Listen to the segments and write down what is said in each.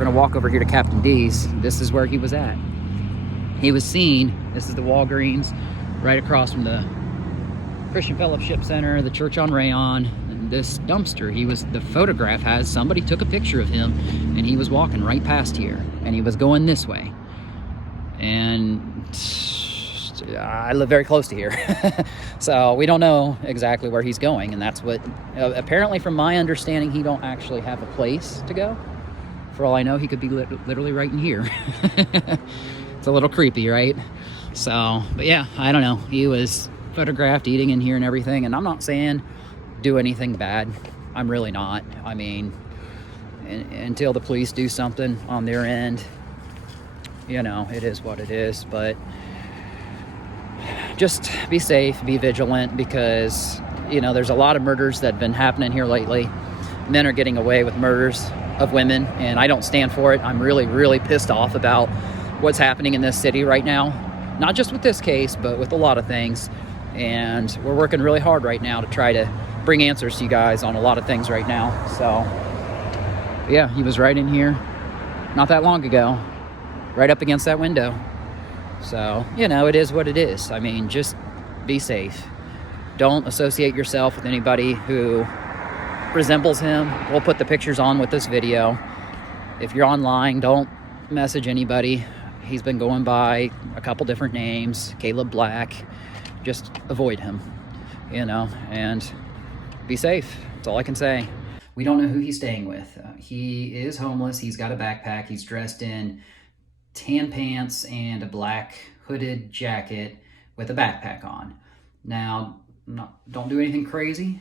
gonna walk over here to Captain D's. This is where he was at. He was seen, this is the Walgreens, right across from the Christian Fellowship Center, the church on Rayon, and this dumpster. The photograph has, somebody took a picture of him, and he was walking right past here, and he was going this way. And I live very close to here. So we don't know exactly where he's going, and that's what, apparently from my understanding, he don't actually have a place to go. For all I know, he could be literally right in here. It's a little creepy, right? So, but yeah, I don't know. He was photographed eating in here and everything, and I'm not saying do anything bad. I'm really not. I mean, until the police do something on their end, you know, it is what it is. But just be safe, be vigilant, because, you know, there's a lot of murders that have been happening here lately. Men are getting away with murders of women, and I don't stand for it. I'm really, really pissed off about what's happening in this city right now. Not just with this case, but with a lot of things. And we're working really hard right now to try to bring answers to you guys on a lot of things right now. So, yeah, he was right in here not that long ago, right up against that window. So, you know, it is what it is. I mean, just be safe. Don't associate yourself with anybody who resembles him. We'll put the pictures on with this video. If you're online, don't message anybody. He's been going by a couple different names, Caleb Black. Just avoid him, you know, and be safe. That's all I can say. We don't know who he's staying with. He is homeless. He's got a backpack. He's dressed in tan pants and a black hooded jacket with a backpack on. Now, don't do anything crazy,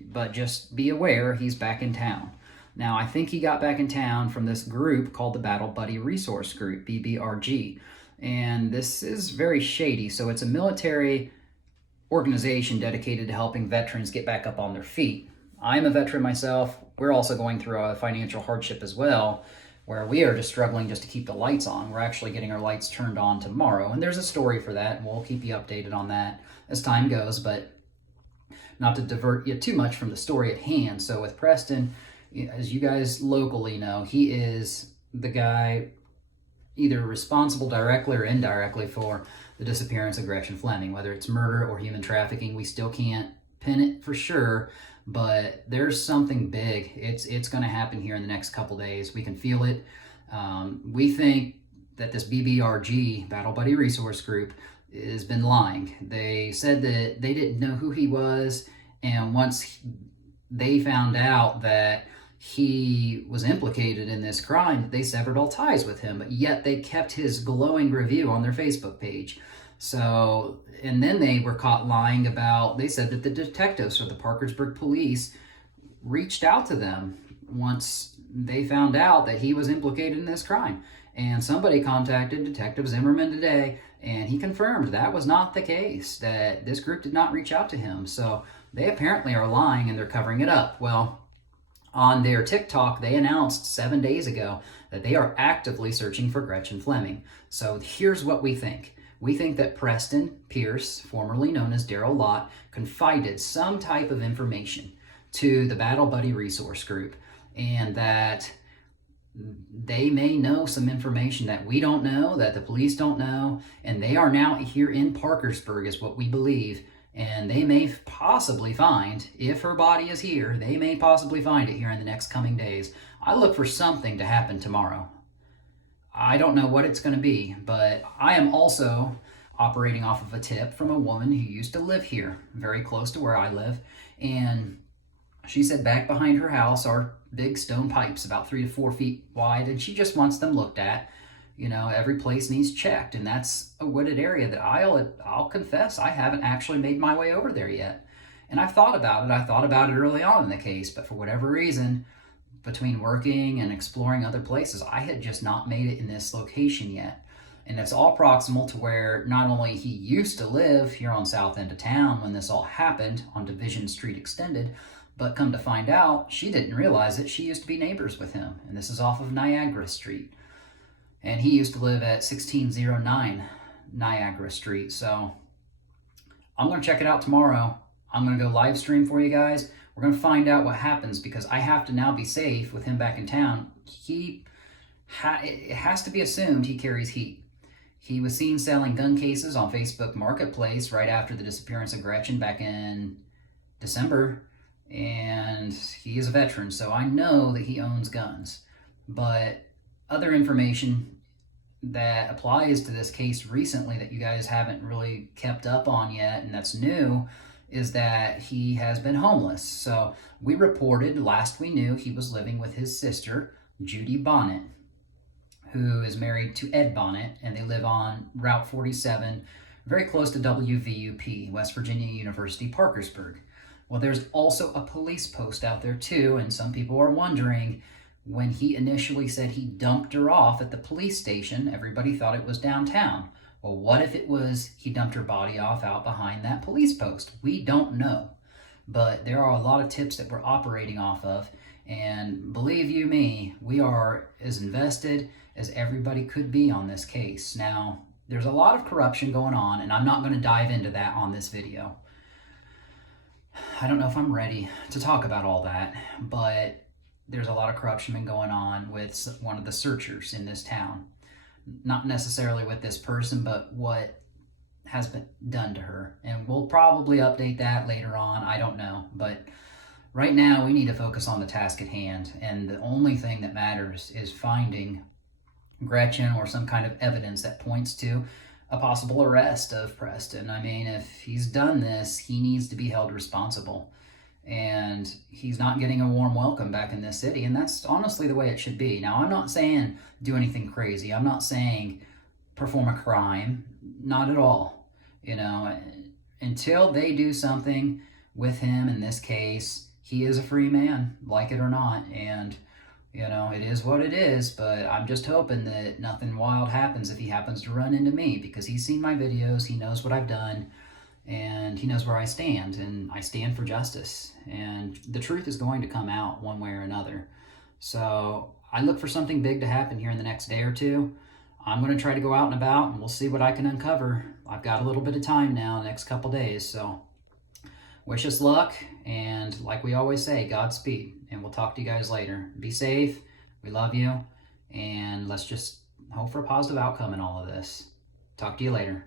but just be aware he's back in town. Now, I think he got back in town from this group called the Battle Buddy Resource Group, BBRG. And this is very shady. So it's a military organization dedicated to helping veterans get back up on their feet. I'm a veteran myself. We're also going through a financial hardship as well, where we are just struggling just to keep the lights on. We're actually getting our lights turned on tomorrow. And there's a story for that, and we'll keep you updated on that as time goes. But not to divert you too much from the story at hand. So with Preston, as you guys locally know, he is the guy either responsible directly or indirectly for the disappearance of Gretchen Fleming, whether it's murder or human trafficking. We still can't pin it for sure, but there's something big. It's going to happen here in the next couple days. We can feel it. We think that this BBRG, Battle Buddy Resource Group, has been lying. They said that they didn't know who he was, and once they found out that he was implicated in this crime, they severed all ties with him, but yet they kept his glowing review on their Facebook page. So, and then they were caught lying about, they said that the detectives for the Parkersburg police reached out to them once they found out that he was implicated in this crime. And somebody contacted Detective Zimmerman today, and he confirmed that was not the case, that this group did not reach out to him. So they apparently are lying and they're covering it up. Well, on their TikTok, they announced 7 days ago that they are actively searching for Gretchen Fleming. So here's what we think. We think that Preston Pierce, formerly known as Daryl Lott, confided some type of information to the Battle Buddy Resource Group, and that they may know some information that we don't know, that the police don't know, and they are now here in Parkersburg is what we believe. And they may possibly find, if her body is here, they may possibly find it here in the next coming days. I look for something to happen tomorrow. I don't know what it's going to be, but I am also operating off of a tip from a woman who used to live here, very close to where I live. And she said back behind her house are big stone pipes about 3 to 4 feet wide, and she just wants them looked at. You know, every place needs checked, and that's a wooded area that I'll confess I haven't actually made my way over there yet. And I've thought about it. I thought about it early on in the case, but for whatever reason, between working and exploring other places, I had just not made it in this location yet. And it's all proximal to where not only he used to live here on south end of town when this all happened on Division Street Extended, but come to find out, she didn't realize it. She used to be neighbors with him, and this is off of Niagara Street. And he used to live at 1609 Niagara Street. So I'm going to check it out tomorrow. I'm going to go live stream for you guys. We're going to find out what happens, because I have to now be safe with him back in town. He it has to be assumed he carries heat. He was seen selling gun cases on Facebook Marketplace right after the disappearance of Gretchen back in December, and he is a veteran, so I know that he owns guns. But other information that applies to this case recently that you guys haven't really kept up on yet, and that's new, is that he has been homeless. So we reported, last we knew, he was living with his sister, Judy Bonnet, who is married to Ed Bonnet, and they live on Route 47, very close to WVUP, West Virginia University, Parkersburg. Well, there's also a police post out there too, and some people are wondering, when he initially said he dumped her off at the police station, everybody thought it was downtown. Well, what if it was he dumped her body off out behind that police post? We don't know. But there are a lot of tips that we're operating off of, and believe you me, we are as invested as everybody could be on this case. Now, there's a lot of corruption going on, and I'm not going to dive into that on this video. I don't know if I'm ready to talk about all that, but there's a lot of corruption been going on with one of the searchers in this town. Not necessarily with this person, but what has been done to her. And we'll probably update that later on. I don't know. But right now, we need to focus on the task at hand. And the only thing that matters is finding Gretchen or some kind of evidence that points to a possible arrest of Preston. I mean, if he's done this, he needs to be held responsible. And he's not getting a warm welcome back in this city, and that's honestly the way it should be. Now, I'm not saying do anything crazy. I'm not saying perform a crime. Not at all. You know, until they do something with him in this case, he is a free man, like it or not. And, you know, it is what it is, but I'm just hoping that nothing wild happens if he happens to run into me, because he's seen my videos, he knows what I've done, and he knows where I stand, and I stand for justice, and the truth is going to come out one way or another. So I look for something big to happen here in the next day or two. I'm going to try to go out and about, and we'll see what I can uncover. I've got a little bit of time now, the next couple days, so wish us luck, and like we always say, Godspeed, and we'll talk to you guys later. Be safe, we love you, and let's just hope for a positive outcome in all of this. Talk to you later.